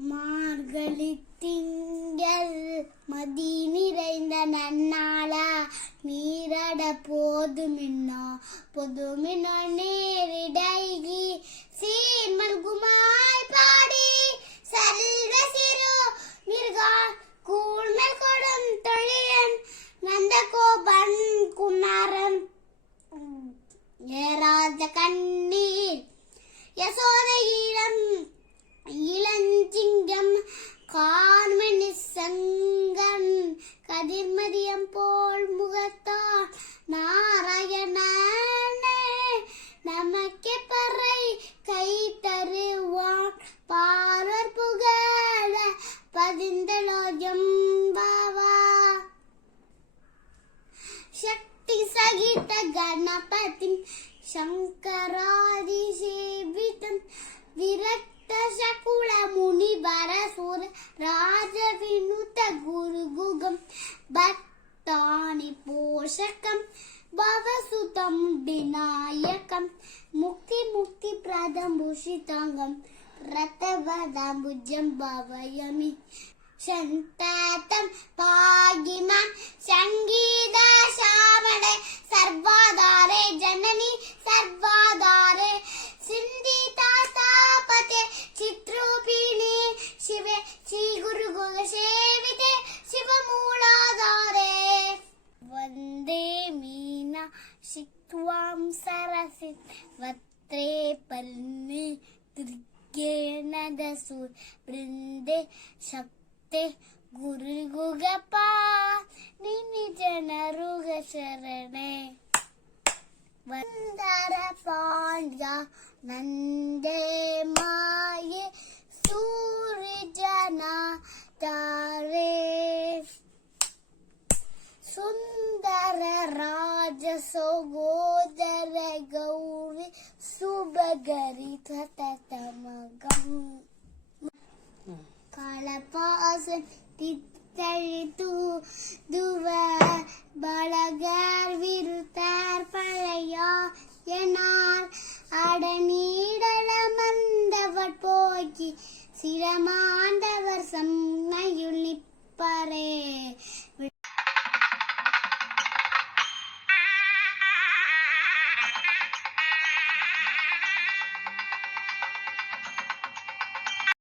மார்கழி திங்கள் மதி நிறைந்த நன்னாளா நீராட போதுமின்னோ நேரிடைகி சீர்மல்குமாய் பாடி செல்வ சிறு மிர்கா கூழ்மேல் கொடும் தொழிலன் நந்த கோபன் குமாரன் ஏராத கண்ணீர் யசோத இளஞ்சிங்கம் கார்மணி சங்கன் கதிர்மதியம் போல் முகத்தான் நாராயணனே நமக்கே பறை கை தருவான் பார்வர் புகழ பதிந்தலோயம் பாவா சக்தி சகித கணபதி சங்கராதி சேவிதம் விரக்த சகுல முனிவர சுர ராஜ வினுத குரு குகம் பக்தானி போஷகம் பவசுதம் விநாயகம் முக்தி பிரதம் பூஷிதாங்கம் ரத்தவதாம்புஜம் பவயமி சந்தாதம் பாகிமான் சங்கீத சாமடே சர்வாதாரே ஜனனி சர்வாதாரே சிந்திதா தாபதே சித்ரூபிணி சிவே ஸ்ரீ குரு குல சேவிதே சிவமூலாதாரே வந்தே மீனா சிக்வாம் சரசித் வத்ரே பல்னி திருக்கேணதசூர் பிருந்தே சக்தே குரு குகபா நினி ಜನರುಗ ಶರಣೆ ವಂದರ ಪಾಂಡ್ಯ ನಂದೇ ಮಾಯೆ ಸೂರ್ಯ ಜನ ತಾರೆ ಸುಂದರ ರಾಜ ಸೋಗೋದರ ಗೌರಿ ಸುಬಗರಿ ತತಮಗಂ ಕಾಳಪಾಸನ್ தித்தழித்து துவ பலகர் விருத்தார் பழையா எனார் அடநீடலமந்தவர் போக்கி சிரமாண்டவர் செம்மையுள் நிப்பரே